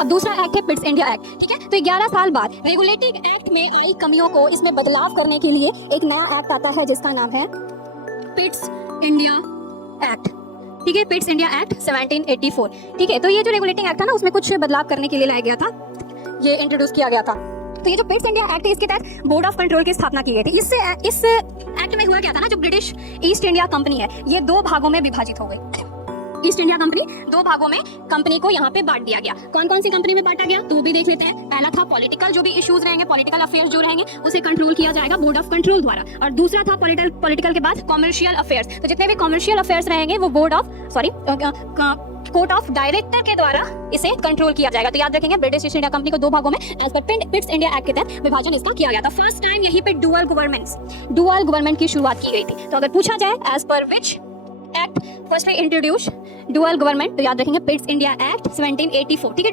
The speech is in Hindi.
अब दूसरा एक्ट है पिट्स इंडिया एक्ट, ठीक है। तो 11 साल बाद रेगुलेटिंग एक्ट में आई कमियों को इसमें बदलाव करने के लिए एक नया एक्ट आता है जिसका नाम है पिट्स इंडिया एक्ट, ठीक है। पिट्स इंडिया एक्ट 1784, ठीक है। तो ये जो रेगुलेटिंग एक्ट था ना, उसमें कुछ बदलाव करने के लिए लाया गया था, ये इंट्रोड्यूस किया गया था। तो ये जो पिट्स इंडिया एक्ट है, इसके तहत बोर्ड ऑफ कंट्रोल की स्थापना की गई थी। इस एक्ट में हुआ क्या था ना, जो ब्रिटिश ईस्ट इंडिया कंपनी है, ये 2 भागों में विभाजित हो गई। ईस्ट इंडिया कंपनी 2 भागों में कंपनी को यहाँ पे बांट दिया गया। कौन कौन सी कंपनी में बांटा गया तो भी देख लेते हैं। पहला था पॉलिटिकल, जो भी इश्यूज रहेंगे, पॉलिटिकल अफेयर्स जो रहेंगे, उसे कंट्रोल किया जाएगा बोर्ड ऑफ कंट्रोल द्वारा। और दूसरा था पॉलिटिकल के बाद कॉमर्शियल अफेयर्स। तो जितने भी कॉमर्शियल अफेयर्स रहेंगे वो कोर्ट ऑफ डायरेक्टर के द्वारा इसे कंट्रोल किया जाएगा। तो याद रखेंगे, ब्रिटिश ईस्ट इंडिया कंपनी को 2 भागों में as per Pitt's India act के तहत विभाजन इसका किया गया था। फर्स्ट टाइम यहीं पे डुअल गवर्नमेंट की शुरुआत की गई थी। तो अगर पूछा जाए as per which act firstly introduce dual government, तो याद रखेंगे पिट्स इंडिया एक्ट 1784, ठीक है।